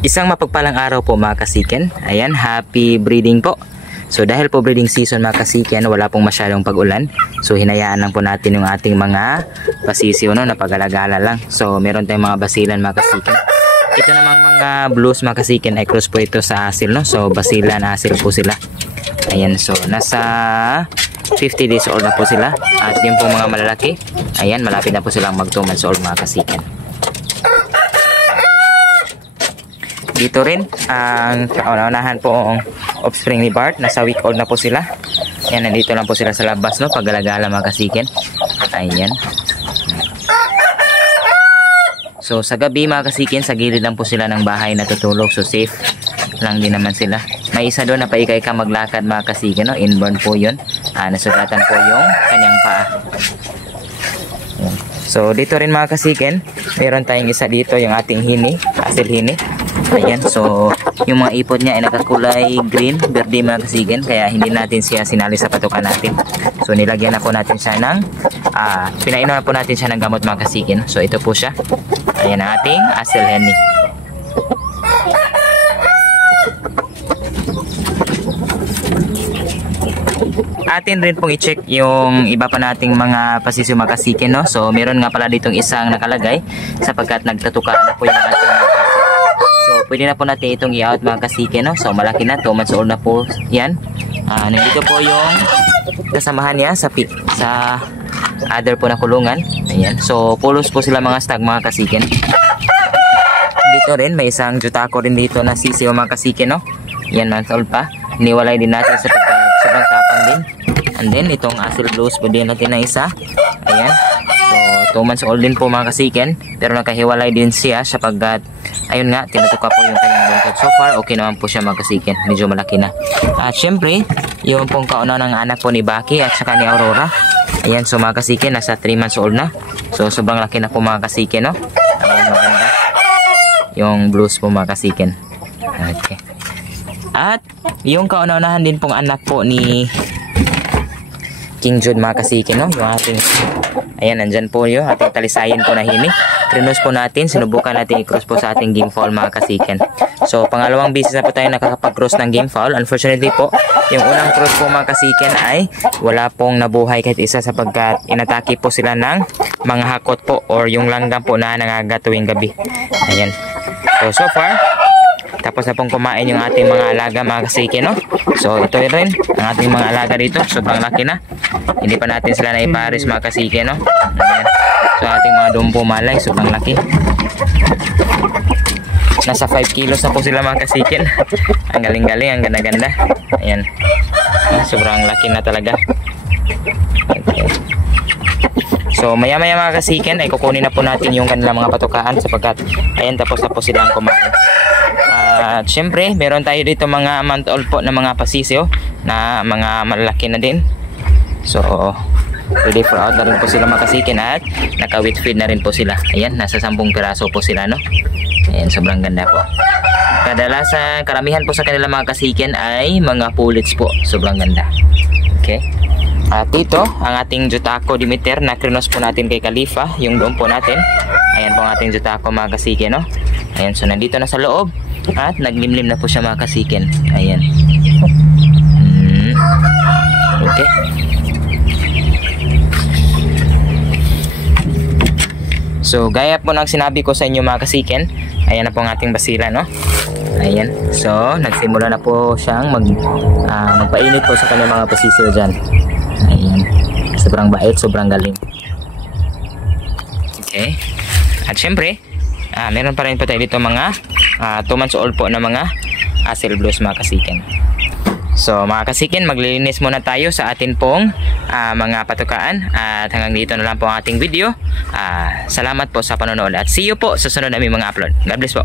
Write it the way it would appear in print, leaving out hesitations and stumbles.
Isang mapagpalang araw po mga kasiken. Ayan, happy breeding po. So dahil po breeding season mga kasiken, wala pong masyadong pag-ulan. So hinayaan lang po natin yung ating mga pasisiyo na pag-alagala lang. So meron tayong mga basilan mga kasiken. Ito namang mga blues mga kasiken ay cross po ito sa asil, no? So basilan asil po sila. Ayan, so nasa 50 days old na po sila. At yung pong mga malalaki, ayan, malapit na po silang mag 2 months old mga kasiken. Dito rin ang kauna-unahan po ang offspring ni Bart. Nasa week old na po sila. Ayan, nandito lang po sila sa labas, no? Pag-alagala mga kasiken. Ayan. So sa gabi mga kasiken, sa gilid lang po sila ng bahay natutulog. So safe lang din naman sila. May isa doon na paika-ika maglakad mga kasiken, no? Inborn po yun. Nasugatan po yung kanyang paa. Ayan. So dito rin mga kasiken, meron tayong isa dito, yung ating hini, asil hini. Ayan, so yung mga ipod niya ay nakakulay green, verde mga kasiken, kaya hindi natin siya sinali sa patukan natin. So nilagyan na po natin siya ng pinainom na po natin siya ng gamot mga kasiken. So ito po siya. Ayan ang ating asil hini. Atin rin pong i-check yung iba pa nating mga pasisyo mga kasiken, no? So meron nga pala ditong isang nakalagay sapagkat nagtatuka na po yung ating. So pwede na po natin itong i-out mga kasiken, no? So malaki na, 2 months old na po yan. Nandito po yung kasamahan niya sa other po na kulungan. Ayan, so pulos po sila mga stag mga kasiken. Dito rin may isang jutako rin dito na sisiyo mga kasiken, no? Yan, month old pa. Niwalay din natin sa sobrang tapang din. And then itong asil blues pwede natin na isa. Ayan, so 2 months old din po mga kasiken, pero nakahiwalay din siya sapagkat ayun nga, tinatuka po yung kanyang bungkot. So far okay naman po siya mga kasiken, medyo malaki na. At syempre yung pong kauna ng anak po ni Baki at saka ni Aurora. Ayan, so mga kasiken, nasa 3 months old na. So sobrang laki na po mga kasiken, no? Ayan, maganda yung blues po mga kasiken. Okay. At yung kauna-unahan din pong anak po ni King Jude mga kasiken, no? Yung ating, ayan, nandyan po yung ating talisayin po na hini. Krinos po natin, sinubukan natin i-cross po sa ating game fowl mga kasiken. So pangalawang beses na po tayo nakakapag-cross ng game fowl. Unfortunately po, yung unang cross po mga kasiken ay wala pong nabuhay kahit isa sapagkat inatake po sila ng mga hakot po or yung langgam po na nangagat tuwing gabi. Ayan. So far, tapos na pong kumain yung ating mga alaga mga kasiken, no? So ito rin ang ating mga alaga dito, sobrang laki na. Hindi pa natin sila na iparis mga kasiken, no? Ayan. So ating mga dumpo malay, sobrang laki. Nasa 5 kilos na po sila mga kasiken. Ang galing-galing, ang ganda-ganda. Ayan, sobrang laki na talaga. Okay. So maya-maya mga kasiken ay kukunin na po natin yung kanilang mga patukaan sapagkat ayan, tapos na po silang kumain. At syempre meron tayo dito mga month old po na mga pasisyo na mga malaki na din. So ready for out na rin po sila mga kasiken at naka-wet feed na rin po sila. Ayan, nasa 10 piraso po sila, no? Ayan, sobrang ganda po. Kadalasan, karamihan po sa kanila mga kasiken ay mga pullets po. Sobrang ganda. Okay. At dito, ang ating jutako Demeter na krinos po natin kay Khalifa, yung doon po natin. Ayan po ang ating jutako mga kasiken, no? Ayan, so nandito na sa loob at naglimlim na po siya mga kasiken. Ayan. Okay. So gaya po ng sinabi ko sa inyo mga kasiken, ayan na po ang ating basila, no? Ayan, so nagsimula na po siyang magpainit po sa kanyang mga pasisyo dyan. Ayan, sobrang bait, sobrang galing. Okay. At syempre meron pa rin po tayo dito mga 2 months old po na mga asil blues mga kasiken. So mga kasiken, maglilinis muna tayo sa atin pong mga patukaan. At hanggang dito na lang po ang ating video. Salamat po sa panonood at see you po sa sunod na aming mga upload. God bless po.